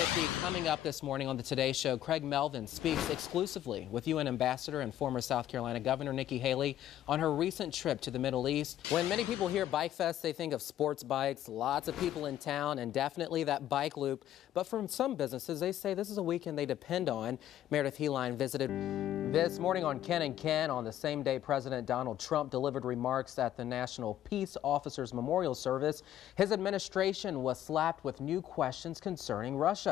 8:50 coming up this morning on the Today Show. Craig Melvin speaks exclusively with UN Ambassador and former South Carolina Governor Nikki Haley on her recent trip to the Middle East. When many people hear Bike Fest, they think of sports bikes, lots of people in town, and definitely that bike loop. But from some businesses, they say this is a weekend they depend on. Meredith Heline visited this morning on Ken and Ken on the same day President Donald Trump delivered remarks at the National Peace Officers Memorial Service. His administration was slapped with new questions concerning Russia.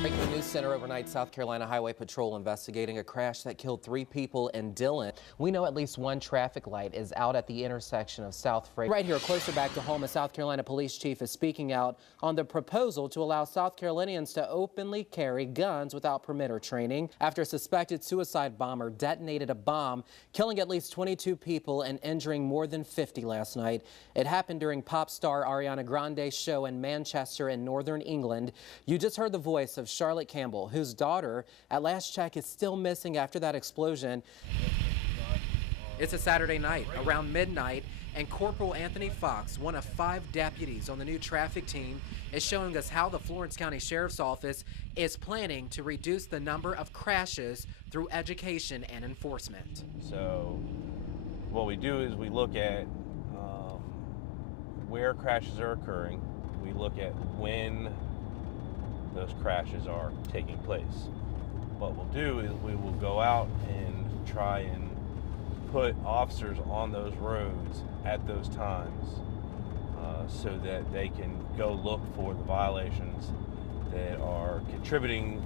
Breaking news center overnight, South Carolina Highway Patrol investigating a crash that killed 3 people in Dillon. We know at least one traffic light is out at the intersection of South Freight. Right here, closer back to home, a South Carolina police chief is speaking out on the proposal to allow South Carolinians to openly carry guns without permit or training after a suspected suicide bomber detonated a bomb, killing at least 22 people and injuring more than 50 last night. It happened during pop star Ariana Grande's show in Manchester in northern England. You just heard the voice of Charlotte Campbell, whose daughter, at last check, is still missing after that explosion. It's a Saturday night, around midnight, and Corporal Anthony Fox, one of 5 deputies on the new traffic team, is showing us how the Florence County Sheriff's Office is planning to reduce the number of crashes through education and enforcement. So what we do is we look at where crashes are occurring. We look at when those crashes are taking place. What we'll do is we will go out and try and put officers on those roads at those times so that they can go look for the violations that are contributing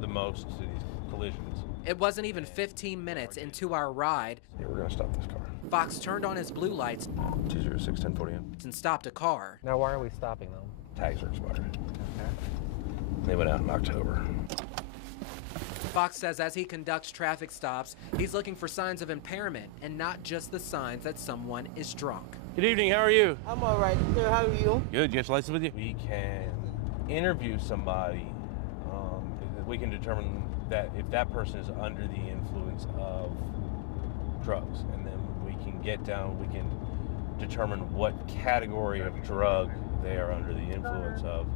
the most to these collisions. It wasn't even 15 minutes into our ride. Yeah, we're gonna stop this car. Fox turned on his blue lights 206-1040 and stopped a car. Now, why are we stopping them? Tags are expired. Okay. They went out in October. Fox says as he conducts traffic stops, he's looking for signs of impairment and not just the signs that someone is drunk. Good evening, how are you? I'm all right, sir. How are you? Good, you have your license with you? We can interview somebody. We can determine that if that person is under the influence of drugs, and then we can determine what category of drug they are under the influence of,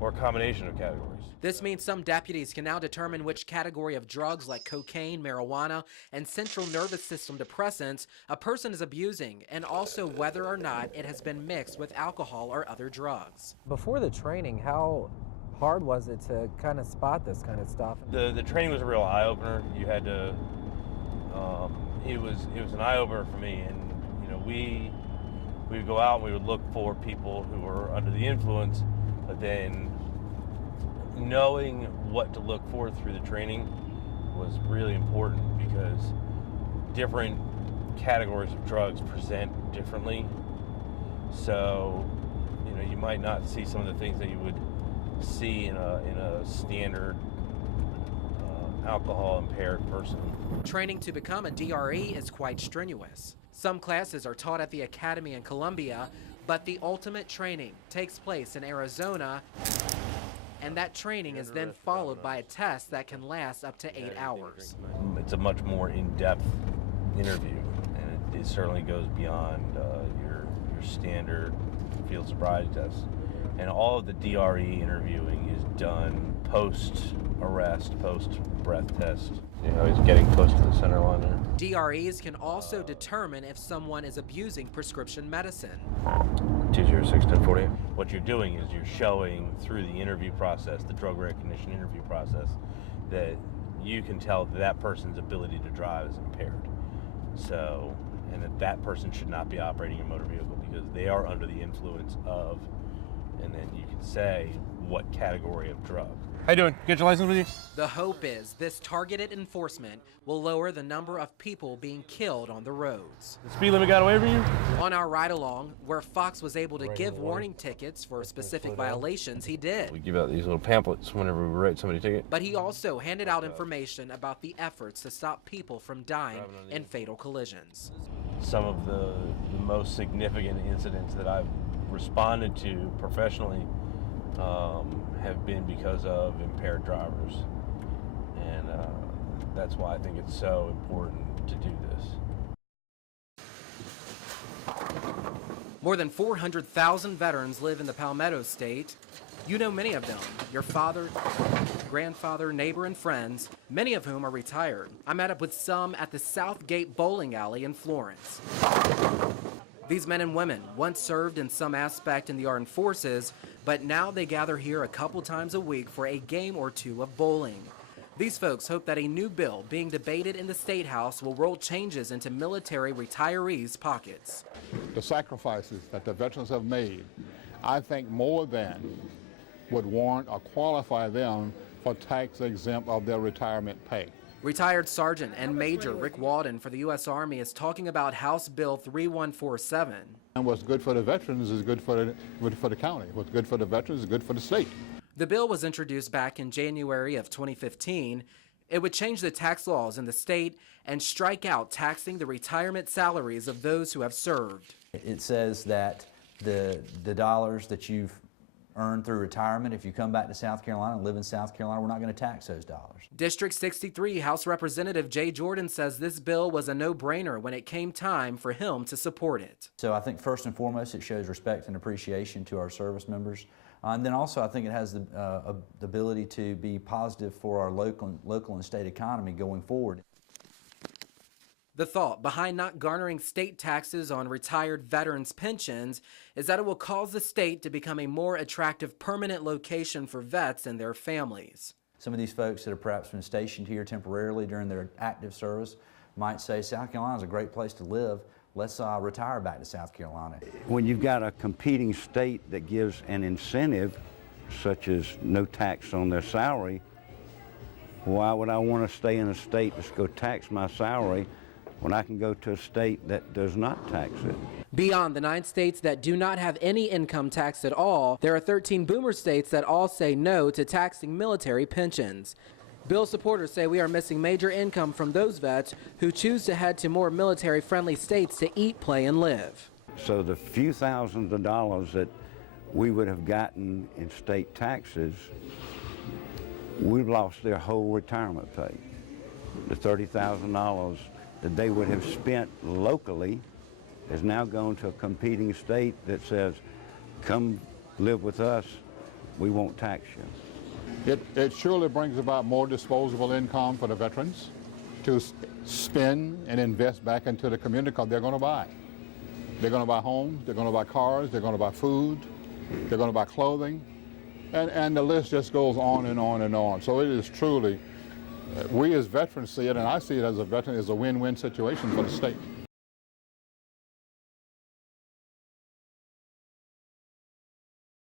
or a combination of categories. This means some deputies can now determine which category of drugs like cocaine, marijuana, and central nervous system depressants a person is abusing, and also whether or not it has been mixed with alcohol or other drugs. Before the training, how hard was it to kind of spot this kind of stuff? The training was a real eye-opener. You had to, it was an eye-opener for me, and you know, we would go out and we would look for people who were under the influence, but then knowing what to look for through the training was really important because different categories of drugs present differently. So, you know, you might not see some of the things that you would see in a standard alcohol impaired person. Training to become a DRE is quite strenuous. Some classes are taught at the Academy in Columbia, but the ultimate training takes place in Arizona, and that training is then followed by a test that can last up to 8 hours. It's a much more in-depth interview, and it certainly goes beyond your standard field sobriety test. And all of the DRE interviewing is done post-arrest, post-breath test. You know, he's getting close to the center line there. DREs can also determine if someone is abusing prescription medicine. 206-1040. What you're doing is you're showing through the interview process, the drug recognition interview process, that you can tell that person's ability to drive is impaired. So, and that person should not be operating a motor vehicle because they are under the influence of, and then you can say what category of drug. How you doing? Get your license with you? The hope is this targeted enforcement will lower the number of people being killed on the roads. The speed limit got away from you? On our ride along, where Fox was able to give warning tickets for specific violations, he did. We give out these little pamphlets whenever we write somebody a ticket. But he also handed out information about the efforts to stop people from dying in fatal collisions. Some of the most significant incidents that I've responded to professionally have been because of impaired drivers, and that's why I think it's so important to do this. More than 400,000 veterans live in the Palmetto State. You know many of them, your father, grandfather, neighbor, and friends, many of whom are retired. I met up with some at the Southgate Bowling Alley in Florence. These men and women once served in some aspect in the armed forces, but now they gather here a couple times a week for a game or two of bowling. These folks hope that a new bill being debated in the State House will roll changes into military retirees' pockets. The sacrifices that the veterans have made, I think more than would warrant or qualify them for tax exempt of their retirement pay. Retired Sergeant and Major Rick Walden for the U.S. Army is talking about House Bill 3147. And what's good for the veterans is good for the county. What's good for the veterans is good for the state. The bill was introduced back in January of 2015. It would change the tax laws in the state and strike out taxing the retirement salaries of those who have served. It says that the dollars that you've earned through retirement, if you come back to South Carolina and live in South Carolina, we're not going to tax those dollars. District 63 House Representative Jay Jordan says this bill was a no-brainer when it came time for him to support it. So I think first and foremost it shows respect and appreciation to our service members. And then also I think it has the ability to be positive for our local and state economy going forward. The thought behind not garnering state taxes on retired veterans' pensions is that it will cause the state to become a more attractive permanent location for vets and their families. Some of these folks that have perhaps been stationed here temporarily during their active service might say, South Carolina is a great place to live. Let's retire back to South Carolina. When you've got a competing state that gives an incentive, such as no tax on their salary, why would I want to stay in a state that's going to tax my salary when I can go to a state that does not tax it? Beyond the 9 states that do not have any income tax at all, there are 13 boomer states that all say no to taxing military pensions. Bill supporters say we are missing major income from those vets who choose to head to more military-friendly states to eat, play, and live. So the few thousands of dollars that we would have gotten in state taxes, we've lost their whole retirement pay. The $30,000 that they would have spent locally is now going to a competing state that says, come live with us, we won't tax you. It surely brings about more disposable income for the veterans to spend and invest back into the community because they're going to buy. They're going to buy homes, they're going to buy cars, they're going to buy food, they're going to buy clothing, and the list just goes on and on and on. So it is truly, we as veterans see it, and I see it as a veteran, as a win-win situation for the state.